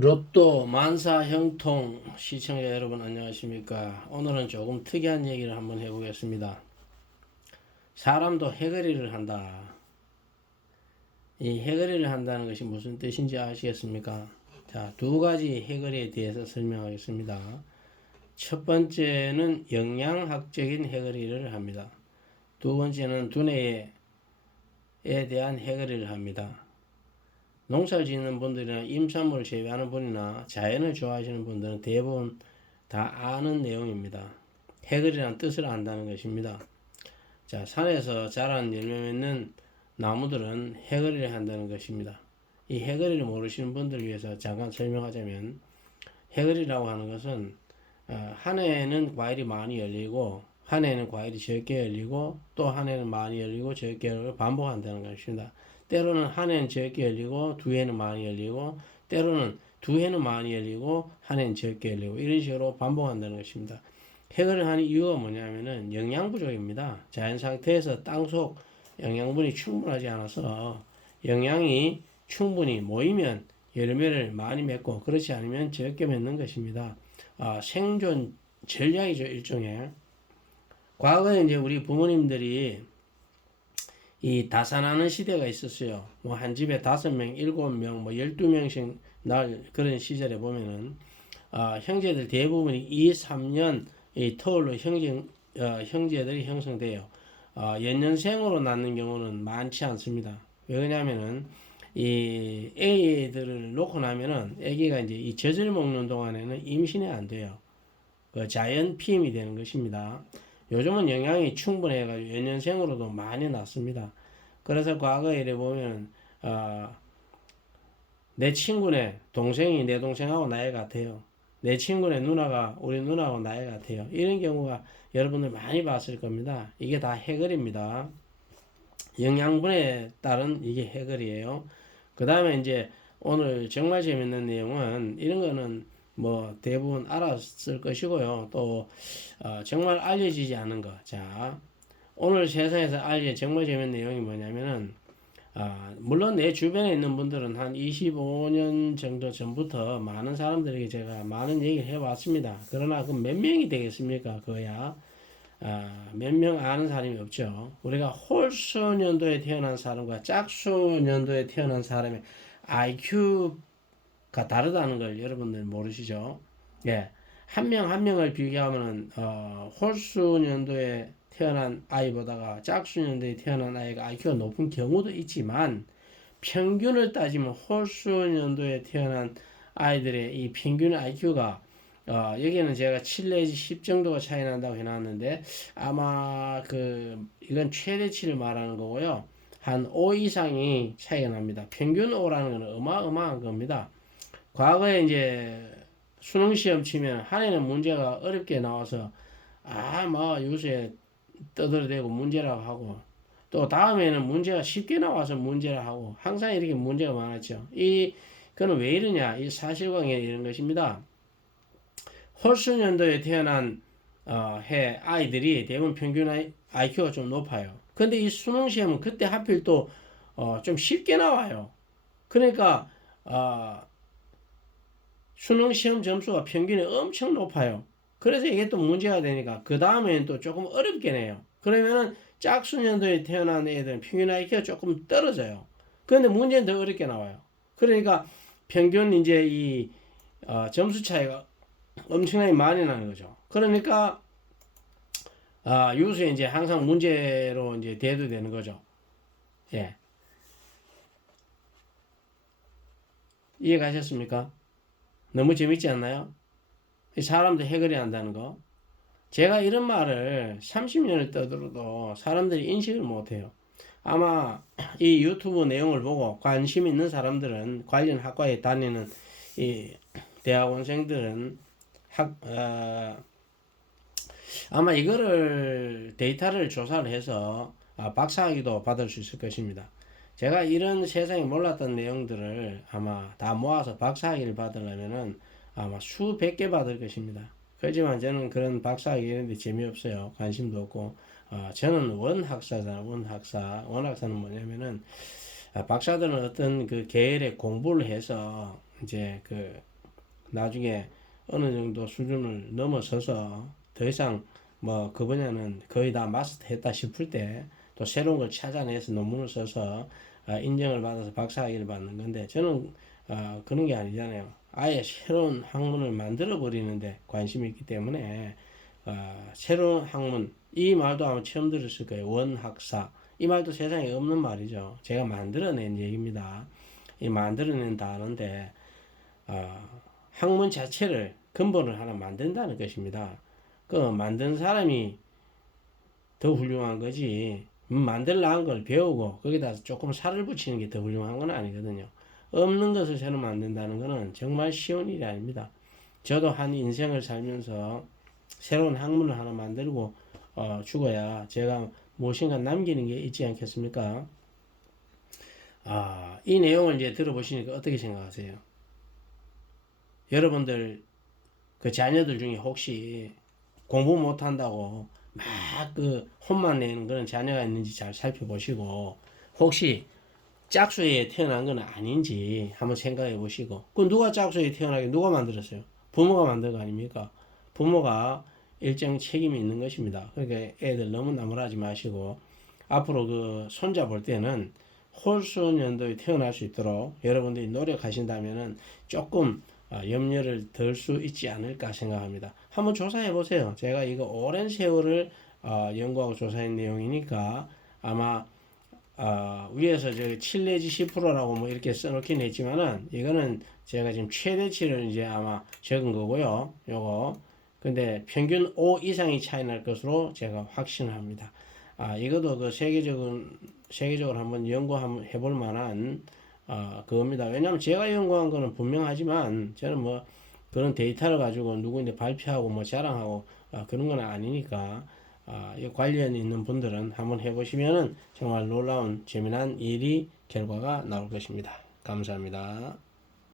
로또 만사 형통 시청자 여러분 안녕하십니까. 오늘은 조금 특이한 얘기를 한번 해보겠습니다. 사람도 해거리를 한다. 이 해거리를 한다는 것이 무슨 뜻인지 아시겠습니까? 자, 두 가지 해거리에 대해서 설명하겠습니다. 첫 번째는 영양학적인 해거리를 합니다. 두 번째는 두뇌에 대한 해거리를 합니다. 농사를 짓는 분들이나 임산물을 재배하는 분이나 자연을 좋아하시는 분들은 대부분 다 아는 내용입니다. 해거리란 뜻을 안다는 것입니다. 자, 산에서 자란 열매 맺는 나무들은 해거리를 한다는 것입니다. 이 해거리를 모르시는 분들을 위해서 잠깐 설명하자면, 해거리라고 하는 것은 한 해에는 과일이 많이 열리고 한 해에는 과일이 적게 열리고 또 한 해는 많이 열리고 적게 열리고 반복한다는 것입니다. 때로는 한 해는 적게 열리고 두 해는 많이 열리고 때로는 두 해는 많이 열리고 한 해는 적게 열리고 이런 식으로 반복한다는 것입니다. 해거리를 하는 이유가 뭐냐면은 영양 부족입니다. 자연 상태에서 땅속 영양분이 충분하지 않아서 영양이 충분히 모이면 열매를 많이 맺고 그렇지 않으면 적게 맺는 것입니다. 생존 전략이죠, 일종의. 과거에 이제 우리 부모님들이 이 다산하는 시대가 있었어요. 뭐 한 집에 5명, 7명, 뭐 12명씩 날 그런 시절에 보면은 형제들 대부분이 2, 3년 이 터울로 형제들이 형성돼요. 연년생으로 낳는 경우는 많지 않습니다. 왜냐면은 이 애들을 놓고 나면은 애기가 이제 이 젖을 먹는 동안에는 임신이 안 돼요. 그 자연 피임이 되는 것입니다. 요즘은 영양이 충분해가지고 연년생으로도 많이 낳습니다. 그래서 과거에 이래 보면 내 친구네 동생이 내 동생하고 나이 같아요. 내 친구네 누나가 우리 누나하고 나이 같아요. 이런 경우가 여러분들 많이 봤을 겁니다. 이게 다 해거리입니다. 영양분에 따른 이게 해거리예요. 그 다음에 이제 오늘 정말 재밌는 내용은 이런 거는 뭐 대부분 알았을 것이고요. 또 정말 알려지지 않은 거. 자, 오늘 세상에서 알려진 정말 재밌는 내용이 뭐냐면은 물론 내 주변에 있는 분들은 한 25년 정도 전부터 많은 사람들에게 제가 많은 얘기를 해왔습니다. 그러나 그 몇 명이 되겠습니까? 그거야. 몇 명 아는 사람이 없죠. 우리가 홀수년도에 태어난 사람과 짝수년도에 태어난 사람의 IQ가 다르다는 걸 여러분들 모르시죠? 예. 한 명 한 명을 비교하면은 홀수년도에 태어난 아이보다가 짝수년도에 태어난 아이가 IQ가 높은 경우도 있지만 평균을 따지면 홀수년도에 태어난 아이들의 이 평균 IQ가 여기는 제가 7 내지 10 정도가 차이 난다고 해놨는데 아마 이건 최대치를 말하는 거고요. 한 5 이상이 차이가 납니다. 평균 5라는 것은 어마어마한 겁니다. 과거에 이제 수능 시험 치면 한 해는 문제가 어렵게 나와서 뭐 요새 떠들어대고 문제라고 하고 또 다음에는 문제가 쉽게 나와서 문제라 하고 항상 이렇게 문제가 많았죠. 그는 왜 이러냐? 이 사실관계 이런 것입니다. 홀수년도에 태어난 해 아이들이 대부분 평균 IQ가 좀 높아요. 근데 이 수능 시험은 그때 하필 또 좀 쉽게 나와요. 그러니까 수능 시험 점수가 평균이 엄청 높아요. 그래서 이게 또 문제가 되니까 그 다음에는 또 조금 어렵게 내요. 그러면은 짝수년도에 태어난 애들은 평균 IQ가 조금 떨어져요. 그런데 문제는 더 어렵게 나와요. 그러니까 평균 이제 이 점수 차이가 엄청나게 많이 나는 거죠. 그러니까 유수에 이제 항상 문제로 이제 대두되는 거죠. 예. 이해 가셨습니까? 너무 재밌지 않나요? 사람들 해결이 한다는 거. 제가 이런 말을 30년을 떠들어도 사람들이 인식을 못해요. 아마 이 유튜브 내용을 보고 관심 있는 사람들은 관련 학과에 다니는 이 대학원생들은 아마 이거를 데이터를 조사를 해서 박사학위도 받을 수 있을 것입니다. 제가 이런 세상에 몰랐던 내용들을 아마 다 모아서 박사학위를 받으려면은 아마 수백 개 받을 것입니다. 그렇지만 저는 그런 박사학위 이런 데 재미없어요. 관심도 없고 저는 원학사잖아요. 원학사는 뭐냐면은 박사들은 어떤 그 계열에 공부를 해서 이제 그 나중에 어느 정도 수준을 넘어서서 더 이상 뭐 그 분야는 거의 다 마스터했다 싶을 때 또 새로운 걸 찾아내서 논문을 써서 인정을 받아서 박사학위를 받는 건데 저는 그런 게 아니잖아요. 아예 새로운 학문을 만들어 버리는데 관심이 있기 때문에 새로운 학문 이 말도 아마 처음 들었을 거예요. 원학사 이 말도 세상에 없는 말이죠. 제가 만들어낸 얘기입니다. 이 만들어낸 단어인데 학문 자체를 근본을 하나 만든다는 것입니다. 그 만든 사람이 더 훌륭한 거지. 만들려는 걸 배우고 거기다 조금 살을 붙이는 게 더 훌륭한 건 아니거든요. 없는 것을 새로 만든다는 것은 정말 쉬운 일이 아닙니다. 저도 한 인생을 살면서 새로운 학문을 하나 만들고 죽어야 제가 무엇인가 남기는 게 있지 않겠습니까? 이 내용을 이제 들어보시니까 어떻게 생각하세요? 여러분들 그 자녀들 중에 혹시 공부 못한다고 막 그 혼만 내는 그런 자녀가 있는지 잘 살펴보시고 혹시 짝수에 태어난 건 아닌지 한번 생각해 보시고 그 누가 짝수에 태어나게 누가 만들었어요? 부모가 만든 거 아닙니까? 부모가 일정 책임이 있는 것입니다. 그러니까 애들 너무 나무라지 마시고 앞으로 그 손자 볼 때는 홀수년도에 태어날 수 있도록 여러분들이 노력하신다면은 조금 염려를 덜 수 있지 않을까 생각합니다. 한번 조사해 보세요. 제가 이거 오랜 세월을 연구하고 조사한 내용이니까 아마 위에서 저 7 내지 10%라고 뭐 이렇게 써놓긴 했지만은 이거는 제가 지금 최대치를 이제 아마 적은 거고요. 요거 근데 평균 5 이상이 차이 날 것으로 제가 확신을 합니다. 이것도 그 세계적으로 한번 연구 한번 해볼 만한 그겁니다. 왜냐하면 제가 연구한 거는 분명하지만 저는 뭐 그런 데이터를 가지고 누구한테 발표하고 뭐 자랑하고 그런 건 아니니까 이 관련 있는 분들은 한번 해보시면은 정말 놀라운 재미난 일이 결과가 나올 것입니다. 감사합니다.